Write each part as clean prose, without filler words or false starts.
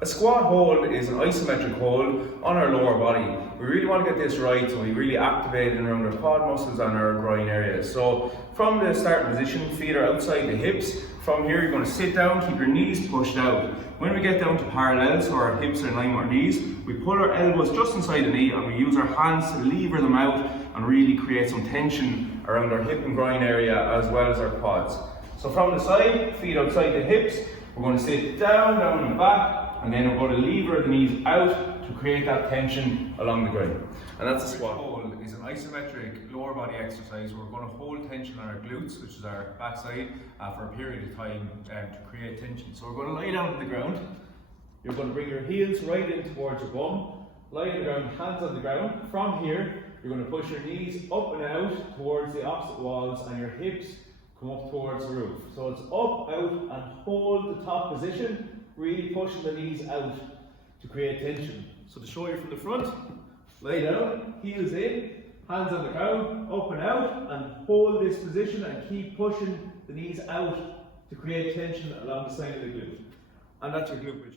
A squat hold is an isometric hold on our lower body. We really want to get this right, so we really activate and around our quad muscles and our groin areas. So from the starting position, feet are outside the hips. From here you're going to sit down, keep your knees pushed out. When we get down to parallel, so our hips are in line with our knees, we pull our elbows just inside the knee and we use our hands to lever them out and really create some tension around our hip and groin area as well as our quads. So from the side, feet outside the hips, we're going to sit down and back, and then we're going to lever the knees out to create that tension along the groin. And that's a squat hold. It's an isometric lower body exercise where we're going to hold tension on our glutes, which is our backside, for a period of time to create tension. So we're going to lie down on the ground. You're going to bring your heels right in towards your bum, lie on the ground, hands on the ground. From here, you're going to push your knees up and out towards the opposite walls and your hips come up towards the roof. So it's up, out, and hold the top position, really pushing the knees out to create tension. So to show you from the front, lie down, heels in, hands on the ground, up and out, and hold this position and keep pushing the knees out to create tension along the side of the glute. And that's your glute bridge.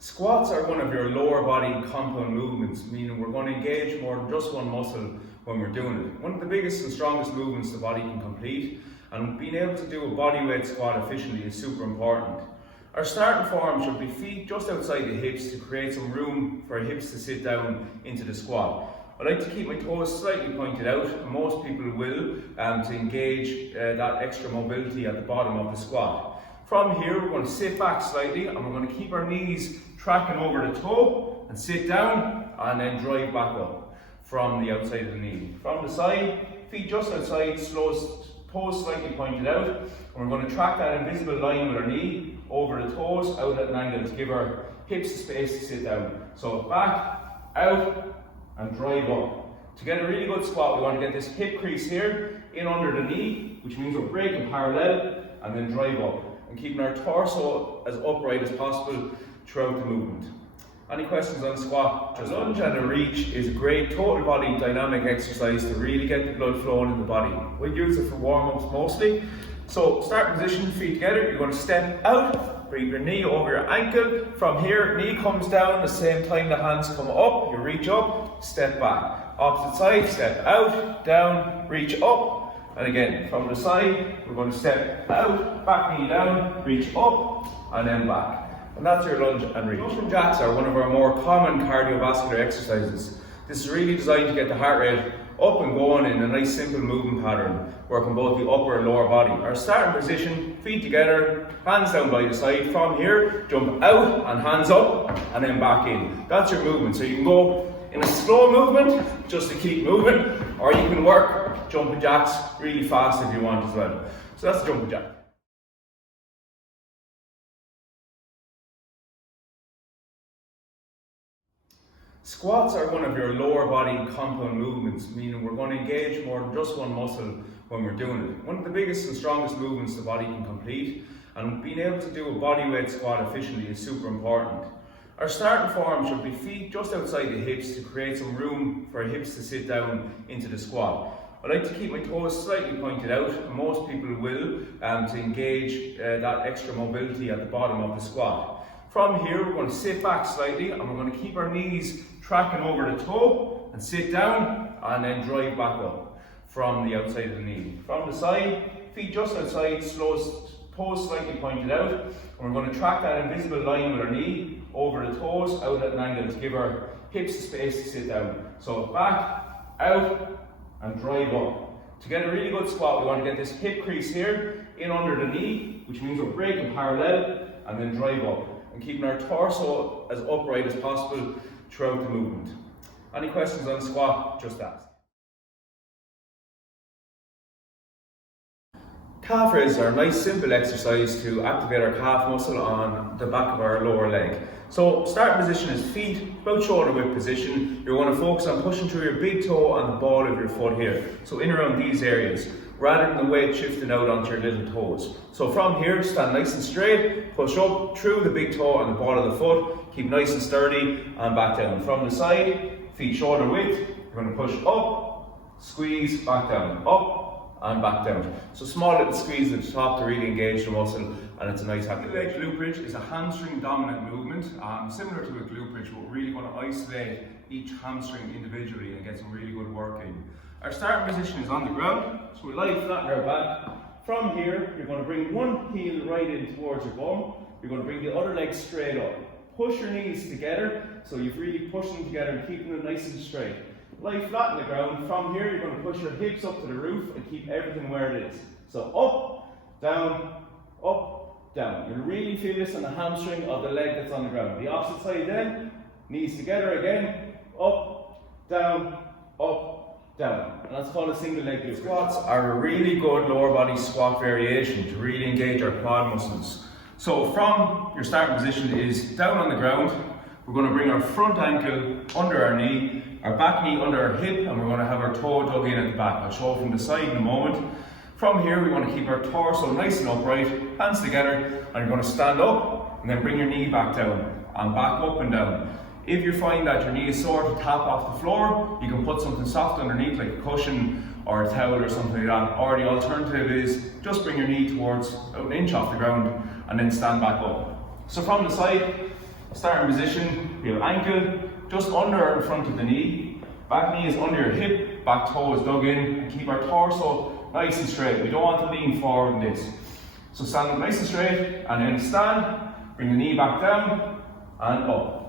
Squats are one of your lower body compound movements, meaning we're going to engage more than just one muscle when we're doing it. One of the biggest and strongest movements the body can complete, and being able to do a bodyweight squat efficiently is super important. Our starting form should be feet just outside the hips to create some room for our hips to sit down into the squat. I like to keep my toes slightly pointed out, and most people will, to engage that extra mobility at the bottom of the squat. From here, we're going to sit back slightly and we're going to keep our knees tracking over the toe and sit down and then drive back up from the outside of the knee. From the side, feet just outside, toes slightly pointed out, and we're going to track that invisible line with our knee over the toes out at an angle to give our hips space to sit down. So back, out, and drive up. To get a really good squat, we want to get this hip crease here in under the knee, which means we're breaking parallel, and then drive up, and keeping our torso as upright as possible throughout the movement. Any questions on squat? A lunge and a reach is a great total body dynamic exercise to really get the blood flowing in the body. We use it for warm-ups mostly. So start position, feet together, you're going to step out, bring your knee over your ankle. From here, knee comes down, the same time the hands come up, you reach up, step back. Opposite side, step out, down, reach up. And again, from the side, we're going to step out, back knee down, reach up, and then back. And that's your lunge and reach. Jumping jacks are one of our more common cardiovascular exercises. This is really designed to get the heart rate up and going in a nice simple movement pattern, working both the upper and lower body. Our starting position, feet together, hands down by the side. From here, jump out and hands up, and then back in. That's your movement. So you can go in a slow movement, just to keep moving, or you can work jumping jacks really fast if you want as well. So that's the jumping jack. Squats are one of your lower body compound movements, meaning we're going to engage more than just one muscle when we're doing it. One of the biggest and strongest movements the body can complete, and being able to do a bodyweight squat efficiently is super important. Our starting form should be feet just outside the hips to create some room for our hips to sit down into the squat. I like to keep my toes slightly pointed out, and most people will, to engage that extra mobility at the bottom of the squat. From here, we're going to sit back slightly and we're going to keep our knees tracking over the toe and sit down and then drive back up from the outside of the knee. From the side, feet just outside, toes slightly pointed out, and we're going to track that invisible line with our knee over the toes out at an angle to give our hips space to sit down. So back, out, and drive up. To get a really good squat, we want to get this hip crease here in under the knee, which means we're breaking parallel, and then drive up, and keeping our torso as upright as possible throughout the movement. Any questions on squat? Just ask. Calf raises are a nice simple exercise to activate our calf muscle on the back of our lower leg. So starting position is feet about shoulder width position. You're going to focus on pushing through your big toe and the ball of your foot here. So in around these areas, rather than the weight shifting out onto your little toes. So from here, stand nice and straight, push up through the big toe and the ball of the foot, keep nice and sturdy, and back down. From the side, feet shoulder width, you're going to push up, squeeze, back down, up, and back down. So small little squeeze at the top to really engage the muscle, and it's a nice happy leg. Glute bridge is a hamstring dominant movement, similar to a glute bridge, but we're really going to isolate each hamstring individually and get some really good work in. Our starting position is on the ground, so we lie flat on our back. From here, you're going to bring one heel right in towards your bum. You're going to bring the other leg straight up. Push your knees together, so you've really pushed them together and keeping them nice and straight. Lie flat on the ground. From here, you're going to push your hips up to the roof and keep everything where it is. So up, down, up, down. You'll really feel this on the hamstring of the leg that's on the ground. The opposite side then, knees together again, up, down, down. And that's called a single leg glute. Squats are a really good lower body squat variation to really engage our quad muscles. So from your starting position is down on the ground. We're going to bring our front ankle under our knee, our back knee under our hip, and we're going to have our toe dug in at the back. I'll show from the side in a moment. From here, we want to keep our torso nice and upright, hands together, and you're going to stand up and then bring your knee back down and back up and down. If you find that your knee is sore to tap off the floor, you can put something soft underneath like a cushion or a towel or something like that. Or the alternative is just bring your knee towards about an inch off the ground and then stand back up. So from the side, starting position, we have ankle just under in front of the knee, back knee is under your hip, back toe is dug in, and keep our torso nice and straight. We don't want to lean forward in this. So stand up nice and straight, and then stand, bring the knee back down and up.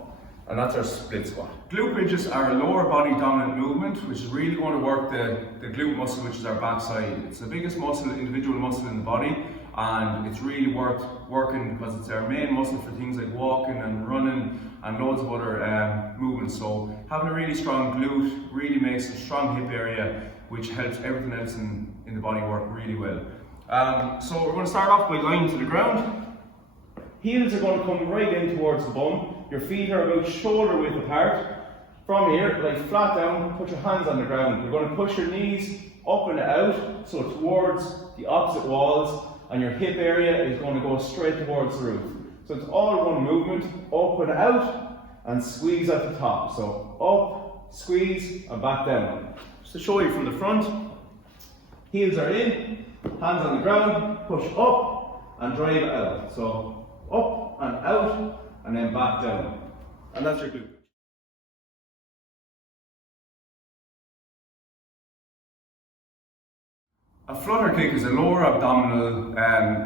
And that's our split squat. Glute bridges are a lower body dominant movement, which is really going to work the glute muscle, which is our back side. It's the biggest muscle, individual muscle in the body, and it's really worth working because it's our main muscle for things like walking and running and loads of other movements. So having a really strong glute really makes a strong hip area, which helps everything else in the body work really well. So we're going to start off by lying to the ground. Heels are going to come right in towards the bum. Your feet are about shoulder width apart. From here, lie flat down, put your hands on the ground. You're going to push your knees up and out, so towards the opposite walls, and your hip area is going to go straight towards the roof. So it's all one movement, up and out, and squeeze at the top. So up, squeeze, and back down. Just to show you from the front, heels are in, hands on the ground, push up, and drive it out. So up and out, and then back down. And that's your glute. A flutter kick is a lower abdominal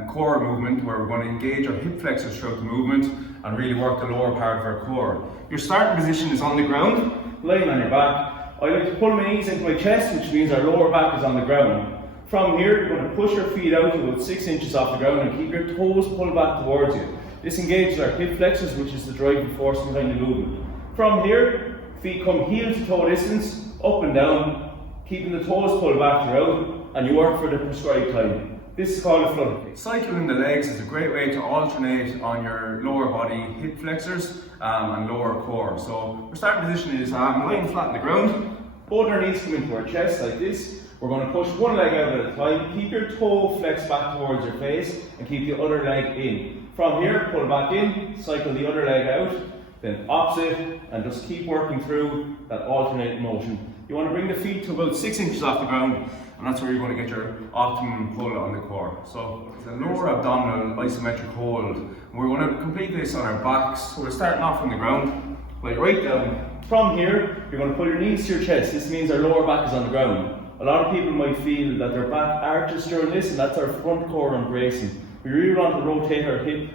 core movement where we're going to engage our hip flexors throughout the movement and really work the lower part of our core. Your starting position is on the ground, lying on your back. I like to pull my knees into my chest, which means our lower back is on the ground. From here, you're going to push your feet out to about 6 inches off the ground and keep your toes pulled back towards you. This engages our hip flexors, which is the driving force behind the movement. From here, feet come heel to toe distance, up and down, keeping the toes pulled back throughout, and you work for the prescribed time. This is called a flutter kick. Cycling the legs is a great way to alternate on your lower body hip flexors and lower core. So our starting position is lying flat on the ground. Both our knees come into our chest like this. We're going to push one leg out at a time. Keep your toe flexed back towards your face and keep the other leg in. From here, pull back in, cycle the other leg out, then opposite, and just keep working through that alternating motion. You want to bring the feet to about 6 inches off the ground, and that's where you're going to get your optimum pull on the core. So it's a lower abdominal isometric hold. We're going to complete this on our backs. So we're starting off from the ground, right down. From here, you're going to pull your knees to your chest. This means our lower back is on the ground. A lot of people might feel that their back arches during this, and that's our front core embracing. We really want to rotate our hip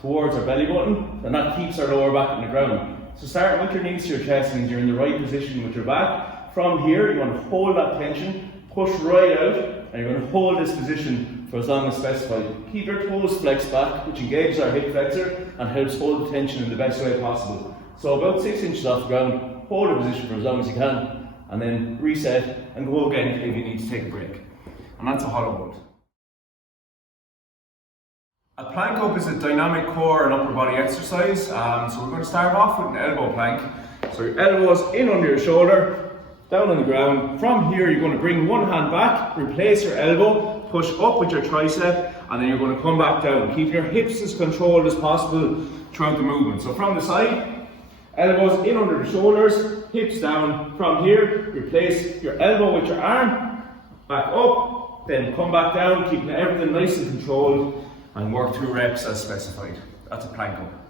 towards our belly button, and that keeps our lower back on the ground. So starting with your knees to your chest means you're in the right position with your back. From here, you want to hold that tension, push right out, and you're going to hold this position for as long as specified. Keep your toes flexed back, which engages our hip flexor and helps hold the tension in the best way possible. So about 6 inches off the ground, hold the position for as long as you can, and then reset and go again if you need to take a break. And that's a hollow hold. A plank up is a dynamic core and upper body exercise. So we're going to start off with an elbow plank. So your elbows in under your shoulder, down on the ground. From here, you're going to bring one hand back, replace your elbow, push up with your tricep, and then you're going to come back down. Keep your hips as controlled as possible throughout the movement. So from the side, elbows in under the shoulders, hips down. From here, replace your elbow with your arm, back up, Then come back down, keeping everything nice and controlled, and work 2 reps as specified. That's a plank up.